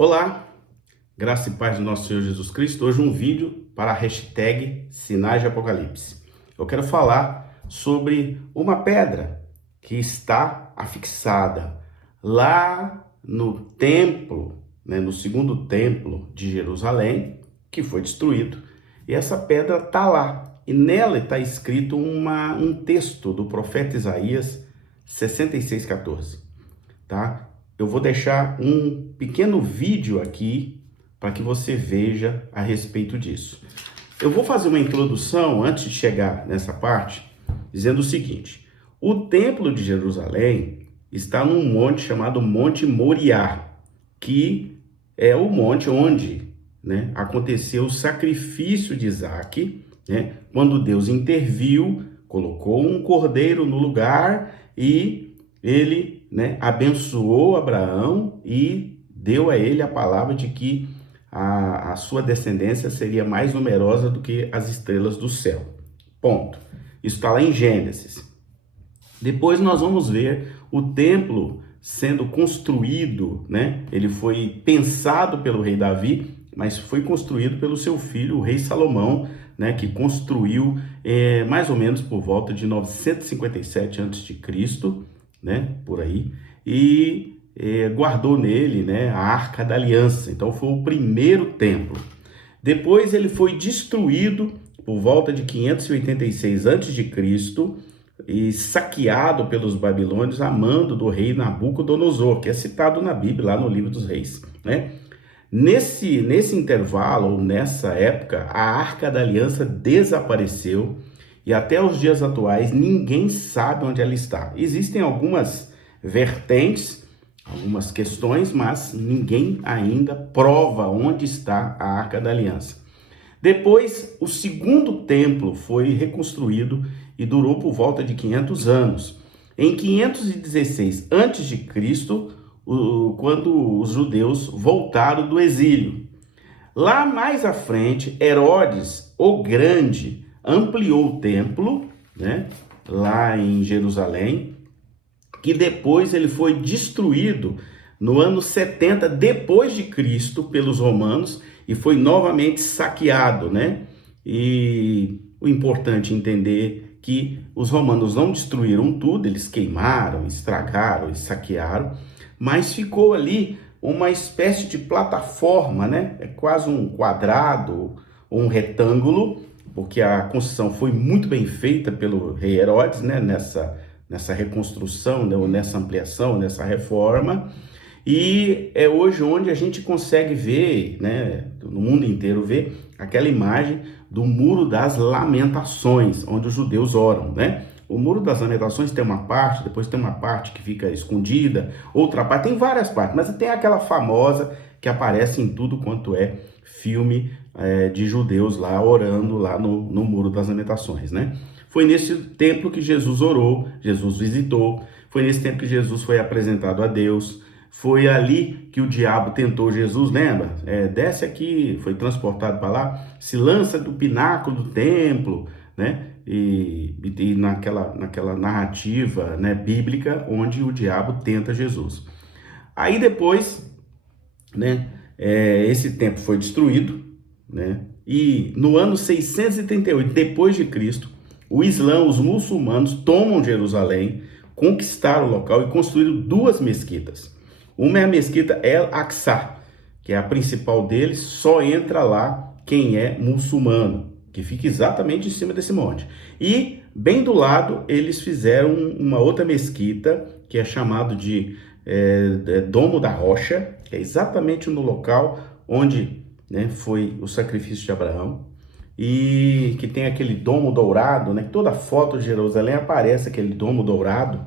Olá, graça e paz do nosso Senhor Jesus Cristo. Hoje um vídeo para a hashtag Sinais de Apocalipse. Eu quero falar sobre uma pedra que está afixada lá no templo, no segundo templo de Jerusalém, que foi destruído. E essa pedra está lá. E nela está escrito um texto do profeta Isaías 66:14, tá? Eu vou deixar um pequeno vídeo aqui para que você veja a respeito disso. Eu vou fazer uma introdução antes de chegar nessa parte, dizendo o seguinte: o Templo de Jerusalém está num monte chamado Monte Moriá, que é o monte onde aconteceu o sacrifício de Isaac, quando Deus interviu, colocou um cordeiro no lugar e ele abençoou Abraão e deu a ele a palavra de que a sua descendência seria mais numerosa do que as estrelas do céu. Ponto. Isso está lá em Gênesis. Depois nós vamos ver o templo sendo construído, Ele foi pensado pelo rei Davi, mas foi construído pelo seu filho, o rei Salomão, que construiu mais ou menos por volta de 957 a.C., por aí, e guardou nele, a Arca da Aliança. Então foi o primeiro templo. Depois ele foi destruído por volta de 586 a.C. e saqueado pelos babilônios a mando do rei Nabucodonosor, que é citado na Bíblia, lá no livro dos reis, Nesse intervalo, ou nessa época, a Arca da Aliança desapareceu e até os dias atuais ninguém sabe onde ela está. Existem algumas vertentes, algumas questões, mas ninguém ainda prova onde está a Arca da Aliança. Depois, o segundo templo foi reconstruído e durou por volta de 500 anos. Em 516 a.C., quando os judeus voltaram do exílio. Lá mais à frente, Herodes, o Grande, ampliou o templo, lá em Jerusalém, que depois ele foi destruído no ano 70 depois de Cristo pelos romanos e foi novamente saqueado, E o importante é entender que os romanos não destruíram tudo, eles queimaram, estragaram e saquearam, mas ficou ali uma espécie de plataforma, É quase um quadrado ou um retângulo, porque a construção foi muito bem feita pelo rei Herodes, nessa reconstrução, nessa ampliação, nessa reforma. E é hoje onde a gente consegue ver, no mundo inteiro, ver aquela imagem do Muro das Lamentações, onde os judeus oram, O Muro das Lamentações tem uma parte, depois tem uma parte que fica escondida, outra parte, tem várias partes, mas tem aquela famosa que aparece em tudo quanto é filme de judeus lá orando lá no Muro das Lamentações, Foi nesse templo que Jesus orou, Jesus visitou, foi nesse templo que Jesus foi apresentado a Deus, foi ali que o diabo tentou Jesus, lembra? Desce aqui, foi transportado para lá, se lança do pináculo do templo, E naquela narrativa bíblica onde o diabo tenta Jesus. Aí depois, esse templo foi destruído, E no ano 638 depois de Cristo, o Islã, os muçulmanos tomam Jerusalém, conquistaram o local e construíram duas mesquitas. Uma é a mesquita El Aqsa, que é a principal deles, só entra lá quem é muçulmano, que fica exatamente em cima desse monte. E bem do lado eles fizeram uma outra mesquita, que é chamado de Domo da Rocha, que é exatamente no local onde foi o sacrifício de Abraão, e que tem aquele domo dourado, toda foto de Jerusalém aparece aquele domo dourado,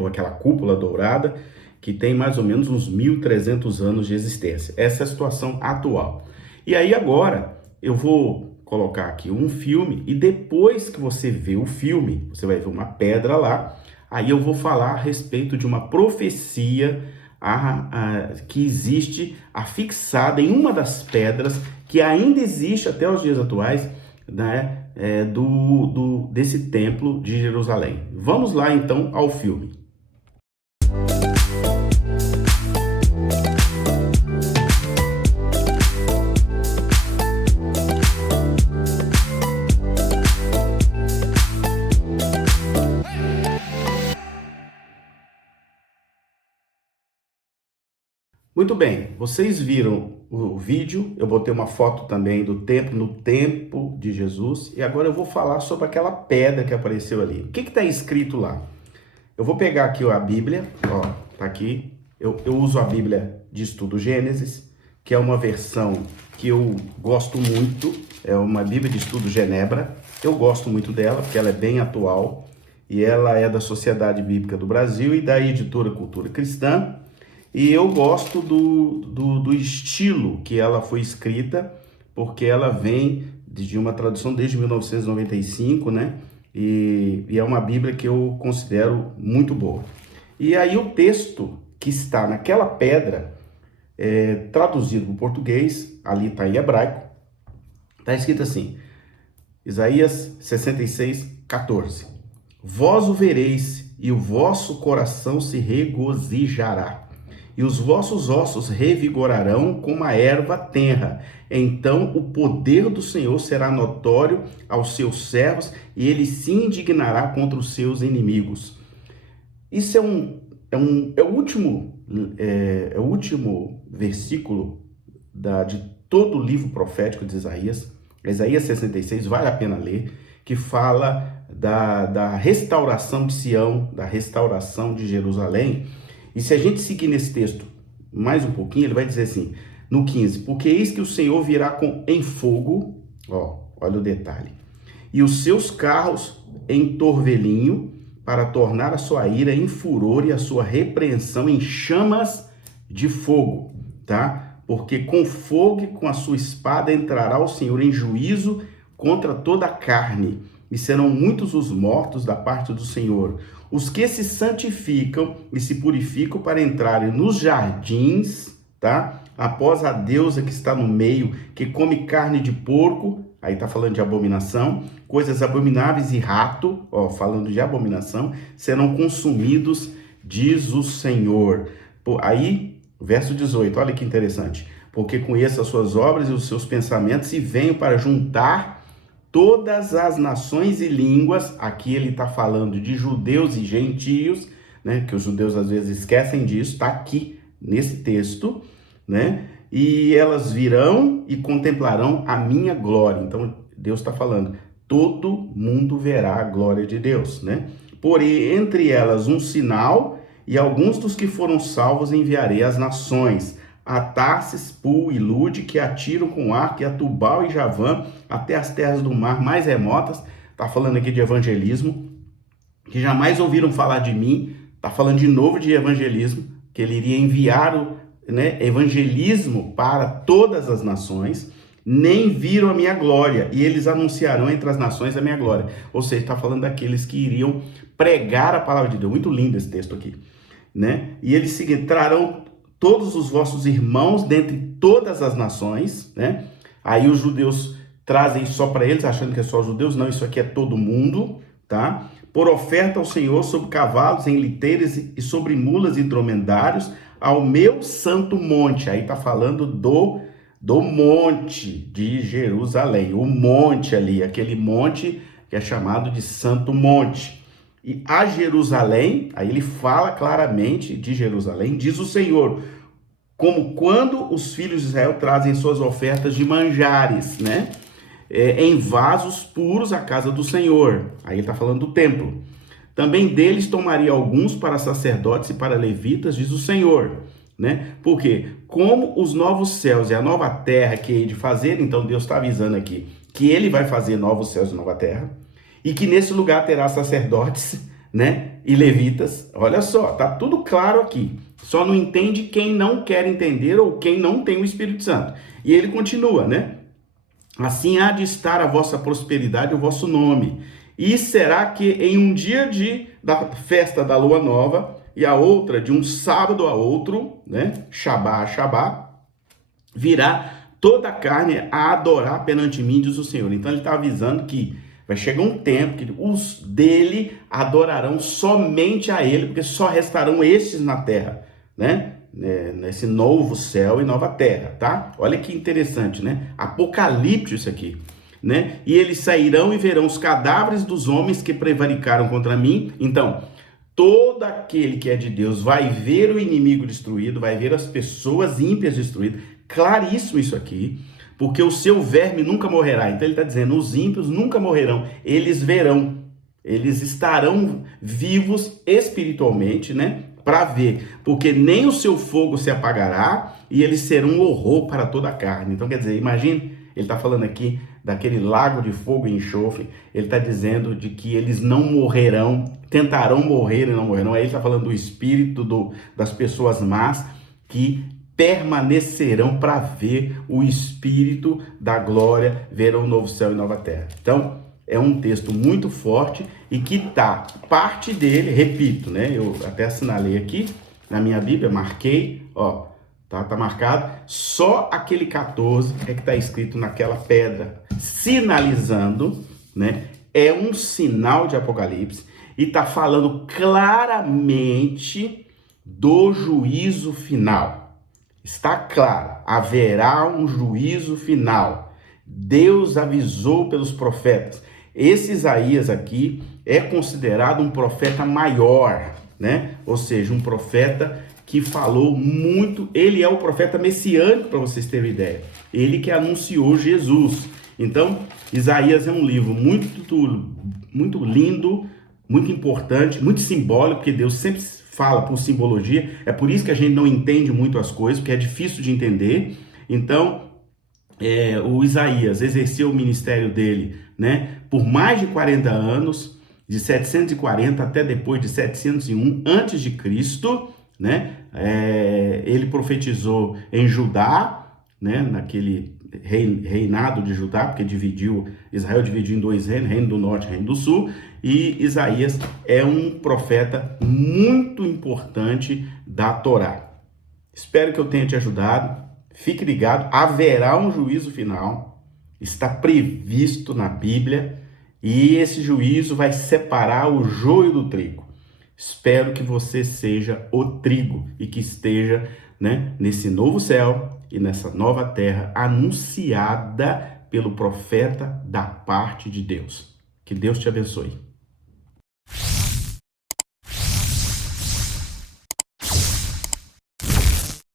ou aquela cúpula dourada, que tem mais ou menos uns 1.300 anos de existência. Essa é a situação atual. E aí agora eu vou colocar aqui um filme, e depois que você vê o filme, você vai ver uma pedra lá, aí eu vou falar a respeito de uma profecia que existe afixada em uma das pedras, que ainda existe até os dias atuais, desse templo de Jerusalém. Vamos lá então ao filme. Muito bem, vocês viram o vídeo, eu botei uma foto também do templo, no tempo de Jesus, e agora eu vou falar sobre aquela pedra que apareceu ali. O que está escrito lá? Eu vou pegar aqui a Bíblia, ó, tá aqui. Eu uso a Bíblia de Estudo Gênesis, que é uma versão que eu gosto muito, é uma Bíblia de Estudo Genebra. Eu gosto muito dela, porque ela é bem atual, e ela é da Sociedade Bíblica do Brasil e da editora Cultura Cristã. E eu gosto do estilo que ela foi escrita, porque ela vem de uma tradução desde 1995, né? E é uma Bíblia que eu considero muito boa. E aí o texto que está naquela pedra, traduzido para o português, ali está em hebraico, está escrito assim, Isaías 66, 14. Vós o vereis e o vosso coração se regozijará. E os vossos ossos revigorarão como a erva tenra. Então o poder do Senhor será notório aos seus servos e ele se indignará contra os seus inimigos. Isso é o último versículo de todo o livro profético de Isaías. Isaías 66, vale a pena ler, que fala da restauração de Sião, da restauração de Jerusalém. E se a gente seguir nesse texto mais um pouquinho, ele vai dizer assim, no 15, porque eis que o Senhor virá em fogo, ó, olha o detalhe, e os seus carros em torvelinho, para tornar a sua ira em furor e a sua repreensão em chamas de fogo, tá? Porque com fogo e com a sua espada entrará o Senhor em juízo contra toda a carne, e serão muitos os mortos da parte do Senhor, os que se santificam e se purificam para entrarem nos jardins, tá? Após a deusa que está no meio, que come carne de porco, aí tá falando de abominação, coisas abomináveis e rato, ó, falando de abominação, serão consumidos, diz o Senhor. Aí, verso 18, olha que interessante. Porque conheço as suas obras e os seus pensamentos e venho para juntar todas as nações e línguas. Aqui ele está falando de judeus e gentios, né? Que os judeus às vezes esquecem disso, está aqui nesse texto, né? E elas virão e contemplarão a minha glória. Então Deus está falando, todo mundo verá a glória de Deus, né? Porém, entre elas um sinal, e alguns dos que foram salvos enviarei às nações, a Tarsis, Pul e Lude, que atiram com arco, e a Tubal e Javã, até as terras do mar mais remotas. Está falando aqui de evangelismo, que jamais ouviram falar de mim. Está falando de novo de evangelismo, que ele iria enviar evangelismo para todas as nações, nem viram a minha glória, e eles anunciarão entre as nações a minha glória. Ou seja, está falando daqueles que iriam pregar a palavra de Deus. Muito lindo esse texto aqui, né? E eles trarão todos os vossos irmãos dentre todas as nações, né? Aí os judeus trazem só para eles, achando que é só os judeus. Não, isso aqui é todo mundo, tá? Por oferta ao Senhor sobre cavalos, em liteiras e sobre mulas e dromedários, ao meu santo monte. Aí tá falando do monte de Jerusalém, o monte ali, aquele monte que é chamado de Santo Monte. E a Jerusalém, aí ele fala claramente de Jerusalém, diz o Senhor, como quando os filhos de Israel trazem suas ofertas de manjares, né? Em vasos puros à casa do Senhor. Aí ele está falando do templo. Também deles tomaria alguns para sacerdotes e para levitas, diz o Senhor, né? Porque como os novos céus e a nova terra que hei de fazer, então Deus está avisando aqui que ele vai fazer novos céus e nova terra, e que nesse lugar terá sacerdotes, né, e levitas. Olha só, tá tudo claro aqui. Só não entende quem não quer entender ou quem não tem o Espírito Santo. E ele continua, né? Assim há de estar a vossa prosperidade, o vosso nome. E será que em um dia da festa da lua nova e a outra de um sábado a outro, né, Shabá a Shabá, virá toda a carne a adorar perante mim, diz o Senhor. Então ele está avisando que vai chegar um tempo que os dele adorarão somente a ele, porque só restarão estes na terra, né? Nesse novo céu e nova terra, tá? Olha que interessante, né? Apocalipse isso aqui, né? E eles sairão e verão os cadáveres dos homens que prevaricaram contra mim. Então, todo aquele que é de Deus vai ver o inimigo destruído, vai ver as pessoas ímpias destruídas. Claríssimo isso aqui, porque o seu verme nunca morrerá. Então ele está dizendo, os ímpios nunca morrerão, eles verão, eles estarão vivos espiritualmente, né? Para ver, porque nem o seu fogo se apagará e eles serão um horror para toda a carne. Então quer dizer, imagine, ele está falando aqui daquele lago de fogo e enxofre, ele está dizendo de que eles não morrerão, tentarão morrer e não morrerão. Aí ele está falando do espírito das pessoas más que permanecerão para ver o espírito da glória, verão um novo céu e nova terra. Então, é um texto muito forte e que tá, parte dele, repito, né? Eu até assinalei aqui na minha Bíblia, marquei, ó, tá marcado, só aquele 14 é que tá escrito naquela pedra, sinalizando, né? É um sinal de Apocalipse e tá falando claramente do juízo final. Está claro, haverá um juízo final. Deus avisou pelos profetas. Esse Isaías aqui é considerado um profeta maior, né? Ou seja, um profeta que falou muito. Ele é o profeta messiânico, para vocês terem ideia. Ele que anunciou Jesus. Então, Isaías é um livro muito lindo, muito importante, muito simbólico, porque Deus sempre fala por simbologia. É por isso que a gente não entende muito as coisas, porque é difícil de entender. Então, o Isaías exerceu o ministério dele, né, por mais de 40 anos, de 740 até depois de 701 antes de Cristo, né? Ele profetizou em Judá, né, naquele reinado de Judá, porque Israel dividiu em dois reinos, reino do norte e reino do sul, e Isaías é um profeta muito importante da Torá. Espero que eu tenha te ajudado. Fique ligado, haverá um juízo final, está previsto na Bíblia, e esse juízo vai separar o joio do trigo. Espero que você seja o trigo e que esteja, né, nesse novo céu e nessa nova terra anunciada pelo profeta da parte de Deus. Que Deus te abençoe.